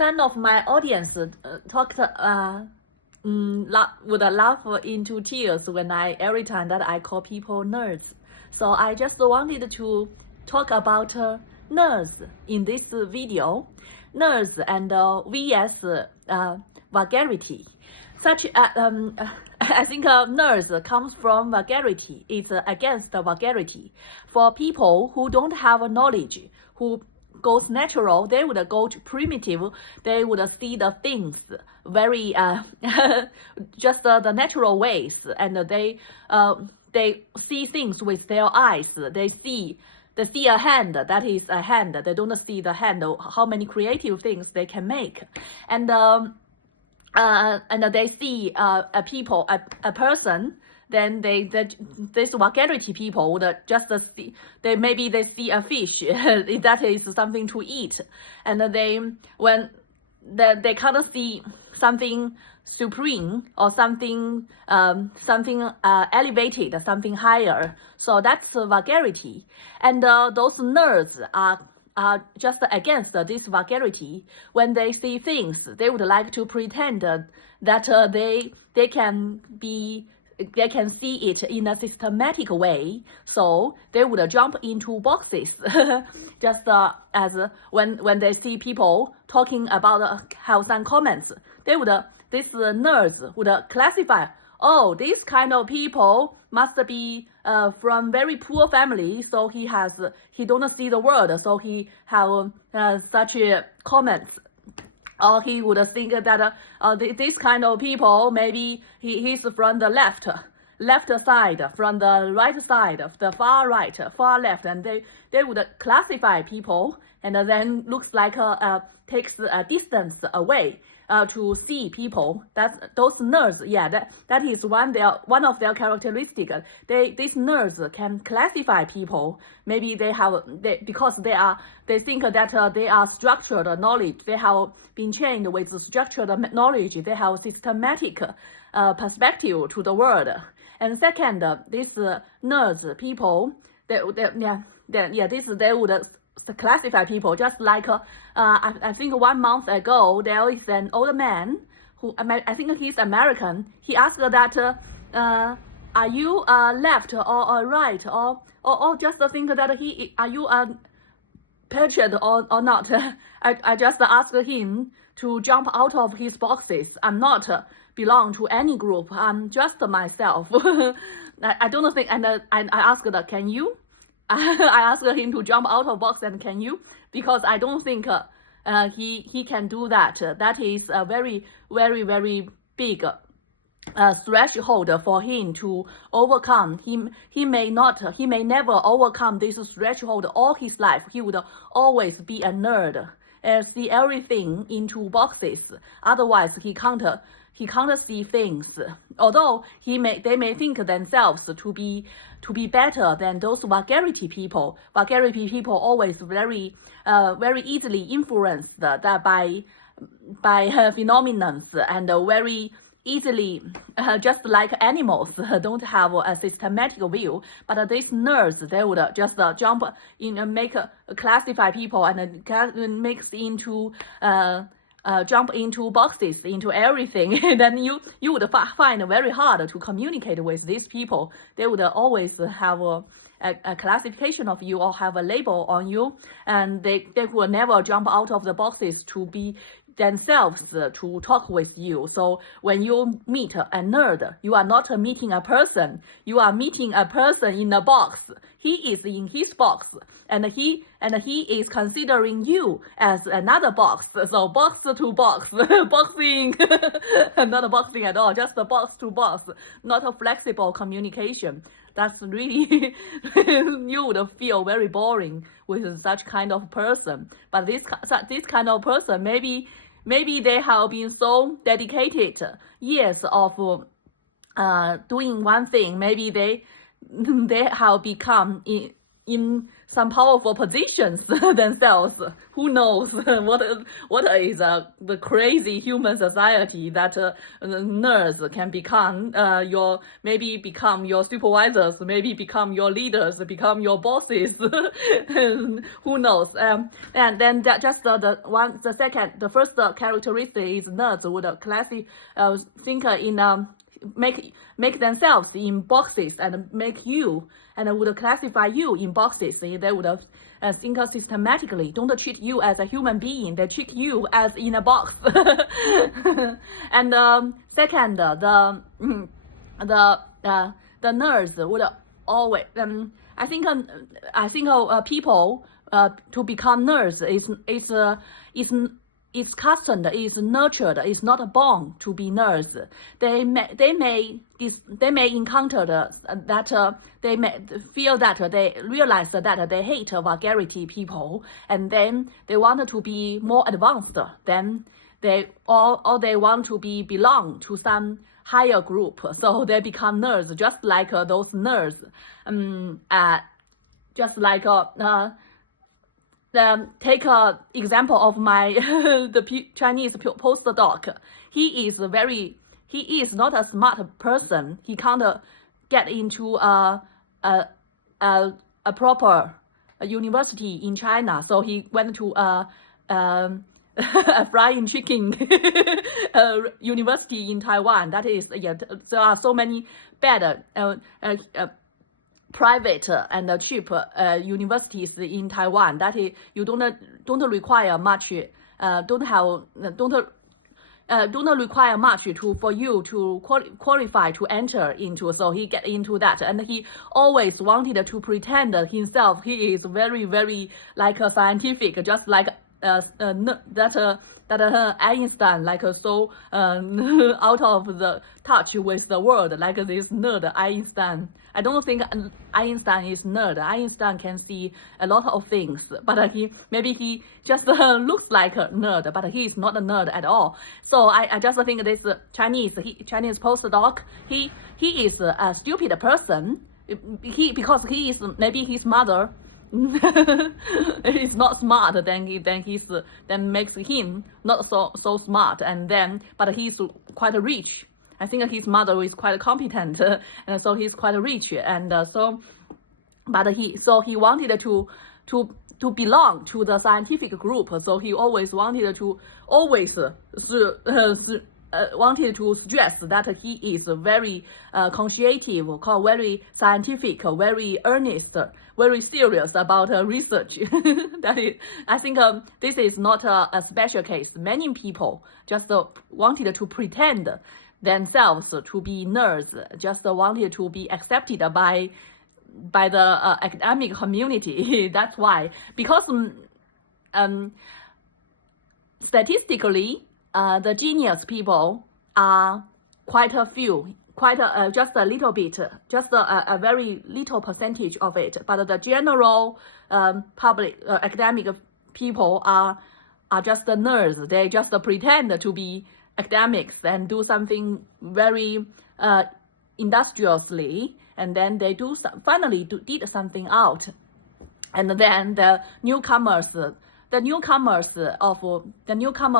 some of my audience would laugh into tears when every time that I call people nerds. So I just wanted to talk about nerds in this video, nerds and vs vulgarity. I think nerds comes from vulgarity. It's against vulgarity. For people who don't have knowledge, who goes natural, they would go to primitive. They would see the things very just the natural ways, and they see things with their eyes. They see a hand, that is a hand. They don't see the hand, how many creative things they can make, and they see a person. Then this vulgarity people would just see, maybe they see a fish that is something to eat, and they can't see something supreme or something elevated, something higher. So that's vulgarity, and those nerds are just against this vulgarity. When they see things, they would like to pretend that they can see it in a systematic way, so they would jump into boxes. Just as when they see people talking about have some comments, these nerds would classify, oh, this kind of people must be from very poor family, so he don't see the world, so he have such comments. Or he would think that this kind of people, maybe he's from the left side, from the right side, the far right, far left, and they would classify people, and then looks like takes a distance away to see people. Those nerds, yeah, that is one of their characteristics. These nerds can classify people. Maybe because they think that they are structured knowledge. They have been trained with structured knowledge. They have systematic perspective to the world. And second, these nerds people, they would classify people just like I think 1 month ago there is an old man who, I think he's American. He asked that are you left or right or just think that are you a patriot or not? I just asked him to jump out of his boxes. I'm not belong to any group. I'm just myself. I don't think, and I asked, can you? I asked him to jump out of box, and can you? Because I don't think he can do that. That is a very, very, very big threshold for him to overcome. He may never overcome this threshold all his life. He would always be a nerd and see everything into boxes. Otherwise, he can't see things. Although they may think themselves to be better than those vulgarity people. Vulgarity people always very easily influenced by phenomena, and very easily, just like animals, don't have a systematic view. But these nerds, they would just jump in and classify people and mix into jump into boxes, into everything. Then you would find very hard to communicate with these people. They would always have a classification of you or have a label on you, and they will never jump out of the boxes to be themselves to talk with you. So when you meet a nerd, you are not meeting a person. You are meeting a person in a box. He is in his box, and he is considering you as another box. So box to box, boxing, not boxing at all, just a box to box, not a flexible communication. That's really, you would feel very boring with such kind of person. But this kind of person, maybe they have been so dedicated years of doing one thing. Maybe they have become in some powerful positions themselves. Who knows what is the crazy human society that nerds can become maybe become your supervisors, maybe become your leaders, become your bosses. Who knows? And then that just the first characteristic is nerds would think in make themselves in boxes and make you and would classify you in boxes. They would think systematically. Don't treat you as a human being. They treat you as in a box. And second, the nerds would always. I think people to become nerds is customed, is nurtured, is not born to be nerds. They may encounter they may feel that they realize that they hate vulgarity people, and then they want to be more advanced. Then they want to belong to some higher group, so they become nerds, just like those nerds. Just like take an example of my the Chinese postdoc. He is not a smart person. He can't get into a proper university in China. So he went to a frying chicken university in Taiwan. That is, there are so many bad private and cheap universities in Taiwan. That is, you don't require much, don't require much for you to qualify to enter into. So he get into that, and he always wanted to pretend himself he is very, very like a scientific, just like that Einstein, like so out of the touch with the world, like this nerd Einstein. I don't think Einstein is nerd. Einstein can see a lot of things, but he just looks like a nerd, but he is not a nerd at all. So I just think this Chinese postdoc, he is a stupid person. Because he is, maybe his mother is not smart, then makes him not so smart, but he's quite rich. I think his mother is quite competent, and so he's quite rich, and he wanted to belong to the scientific group. So he always wanted to wanted to stress that he is very conscientious, very scientific, very earnest, very serious about research. That is, I think this is not a special case. Many people just wanted to pretend themselves to be nerds, just wanted to be accepted by the academic community. That's why, because statistically, the genius people are quite a few, just a little bit, just a very little percentage of it. But the general public academic people are just the nerds. They just pretend to be academics and do something very industriously, and then they finally did something out, and then the newcomer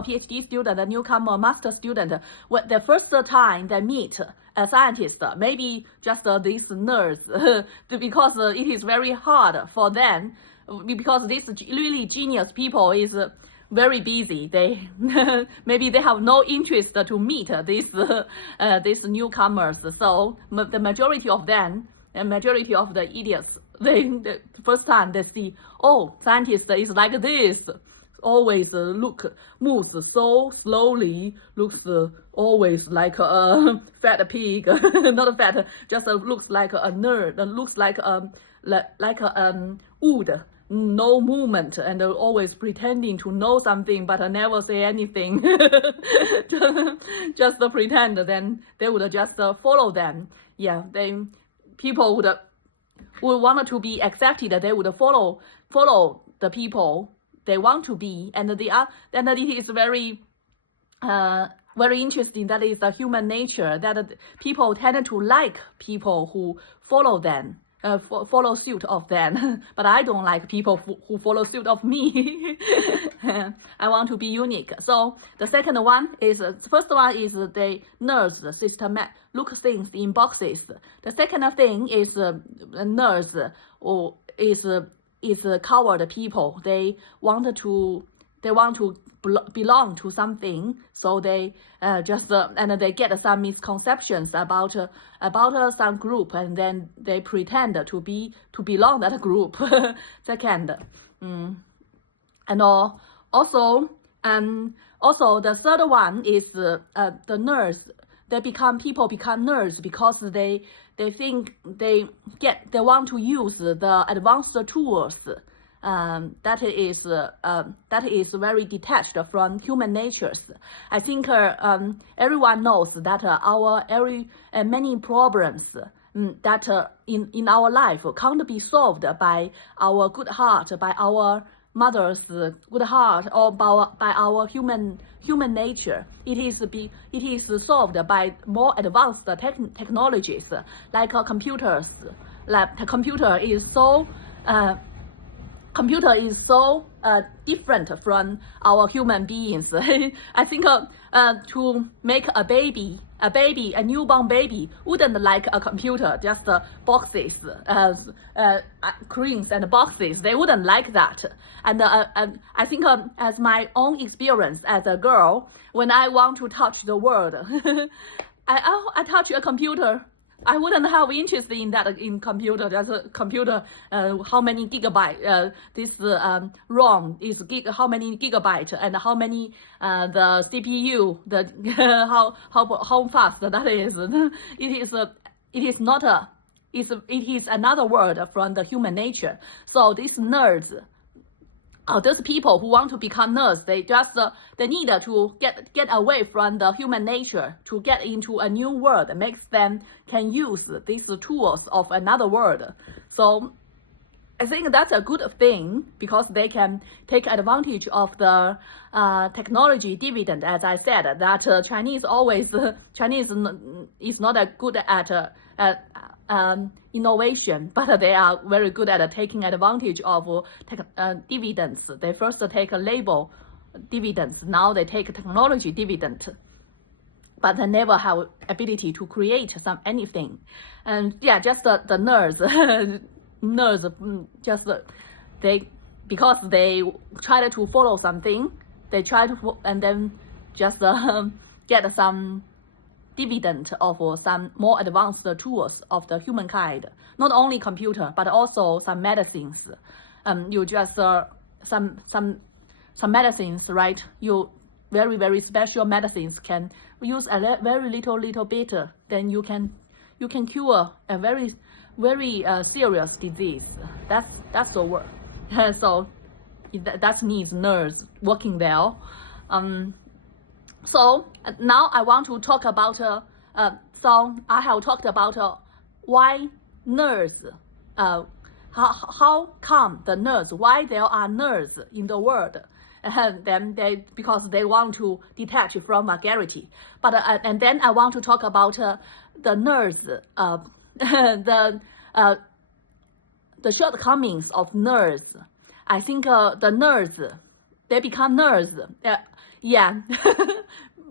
PhD student, the newcomer master student, when the first time they meet a scientist, maybe just these nerds, because it is very hard for them, because these really genius people is very busy. They maybe they have no interest to meet these newcomers. So the majority of them, and majority of the idiots, the first time they see, oh, scientist is like this, always moves so slowly, looks always like a fat pig, not fat, just looks like a nerd, looks like a wood, no movement, and always pretending to know something but never say anything. just pretend. Then they would just follow them. Yeah, people would want to be accepted. They would follow the people they want to be, and it is very very interesting. That is the human nature, that people tend to like people who follow them. follow suit of them. But I don't like people who follow suit of me. I want to be unique. So the second one is, the first one is the nerds system look things in boxes. The second thing is nerds or is coward people. They want to belong to something, so they and they get some misconceptions about some group, and then they pretend to belong that group. Second, and also the third one is the nerds. People become nerds because they think they want to use the advanced tools. That is very detached from human natures. I think everyone knows that many problems that in our life can't be solved by our good heart, by our mother's good heart, or by our human nature. It is solved by more advanced technologies like computers. Like the computer is so different from our human beings. I think to make a newborn baby wouldn't like a computer, just boxes, screens and boxes. They wouldn't like that. And I think as my own experience as a girl, when I want to touch the world, I touch a computer. I wouldn't have interest in that in computer. That's a computer. How many gigabyte? This ROM is how many gigabyte, and how many the CPU, the how fast that is. It is another word from the human nature. So these nerds. Those people who want to become nerds, they need to get away from the human nature to get into a new world. It makes them can use these tools of another world. So I think that's a good thing because they can take advantage of the technology dividend. As I said, that Chinese is not that good at innovation, but they are very good at taking advantage of dividends. They first take a label dividends, now they take technology dividend, but they never have ability to create anything. And yeah, just the nerds, just because they try to follow something, they try to and then just get some dividend of some more advanced tools of the humankind. Not only computer, but also some medicines. You just some medicines, right? You very special medicines can use a very little bit, then you can cure a very serious disease. That's the word. So that needs nerds working there. So now I want to talk about, so I have talked about why nerds, how come the nerds, why there are nerds in the world, and then because they want to detach from vulgarity. But and then I want to talk about the nerds, the shortcomings of nerds. I think the nerds, they become nerds. Yeah,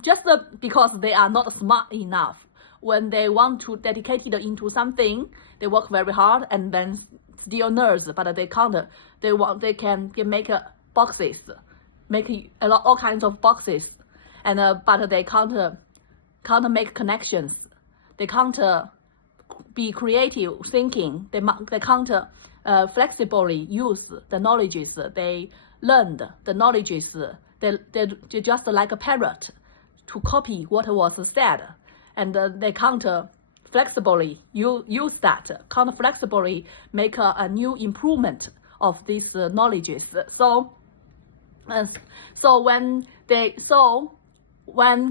just because they are not smart enough. When they want to dedicate it into something, they work very hard and then still nerds, but they can't. They can make boxes, make all kinds of boxes, and but they can't make connections. They can't be creative thinking. They can't flexibly use the knowledges they learned. The knowledges they just like a parrot to copy what was said, and they can't flexibly use that. Can't flexibly make a new improvement of these knowledges. So when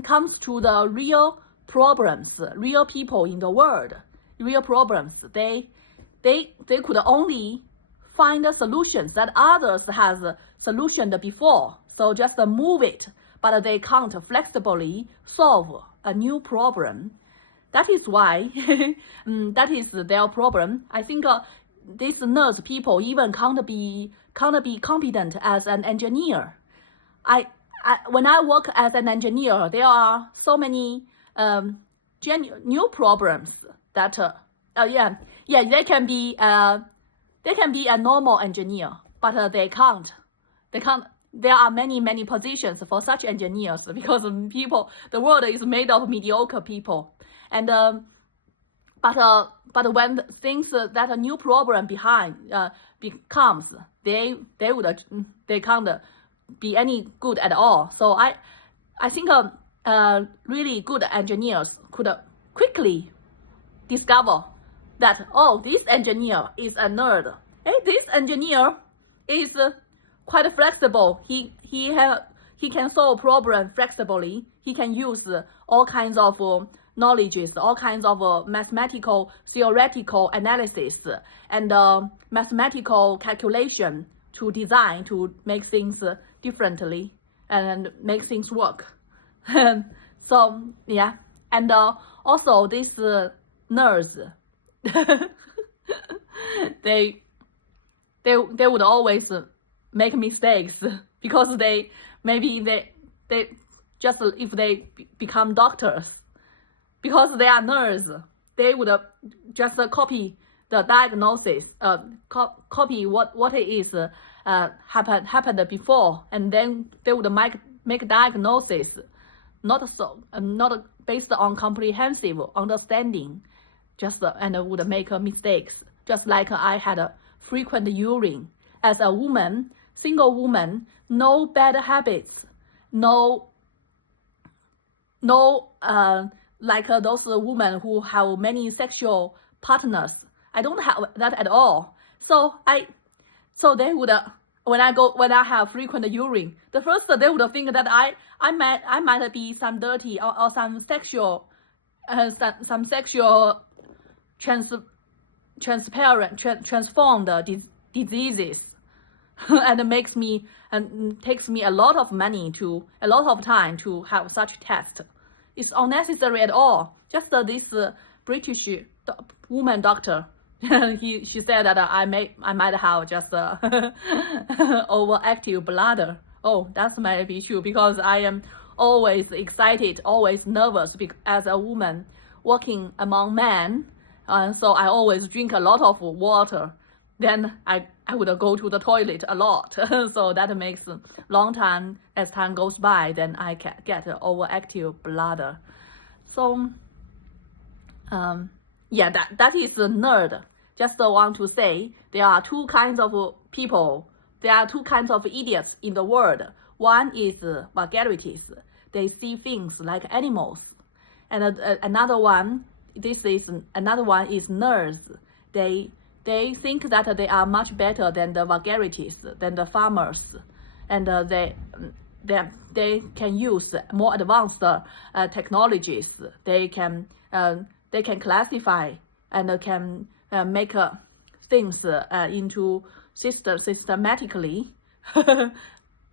comes to the real problems, real people in the world, real problems, they could only find the solutions that others has solutioned before. So just move it, but they can't flexibly solve a new problem. that is why that is their problem. I think these nurse people even can't be competent as an engineer. When I work as an engineer, there are so many new problems that they can be a normal engineer, but they can't. There are many positions for such engineers because the world is made of mediocre people, and but when things that a new problem becomes, they can't be any good at all. So I think really good engineers could quickly discover that, oh, this engineer is a nerd. Hey, this engineer is quite flexible. He can solve problems flexibly. He can use all kinds of knowledges, all kinds of mathematical theoretical analysis and mathematical calculation to design, to make things differently and make things work. So yeah, and also these nerds, they would always make mistakes because they just, if they become doctors, because they are nerds, they would just copy the diagnosis, copy what it is happened before, and then they would make diagnosis not based on comprehensive understanding, and would make mistakes. Just like I had a frequent urine as a woman, single woman, no bad habits, no like those women who have many sexual partners. I don't have that at all. So they would when I have frequent urine, the first they would think that I might be some dirty or some sexual transformed diseases, and takes me a lot of time to have such test. It's unnecessary at all. Just this British woman doctor, she said that I might have just overactive bladder. Oh, that might be true because I am always excited, always nervous as a woman working among men. So I always drink a lot of water. Then I would go to the toilet a lot. So that makes long time, as time goes by, then I can get overactive bladder. So yeah, that is a nerd. Just want to say there are two kinds of people. There are two kinds of idiots in the world. One is vulgarities. They see things like animals, and another one is nerds. They think that they are much better than the vulgarities, than the farmers, and they can use more advanced technologies. They can classify and can make things into systematically,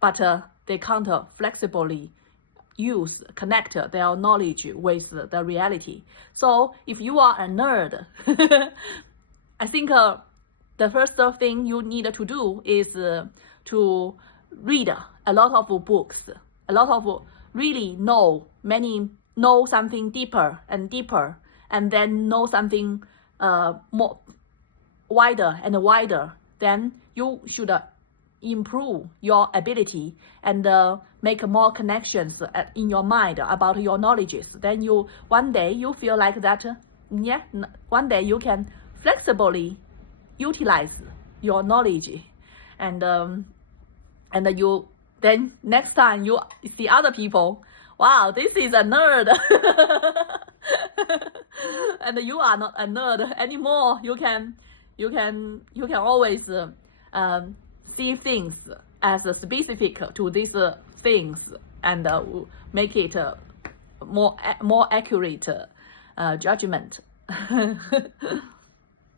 but they can't flexibly connect their knowledge with the reality. So if you are a nerd, I think the first thing you need to do is to read a lot of books, really know something deeper, and then know something more wider and wider. Then you should improve your ability and make more connections in your mind about your knowledges. Then one day you feel like that, one day you can flexibly utilize your knowledge, and then next time you see other people, wow, this is a nerd, and you are not a nerd anymore. You can always see things as specific to these things and make it more accurate judgment.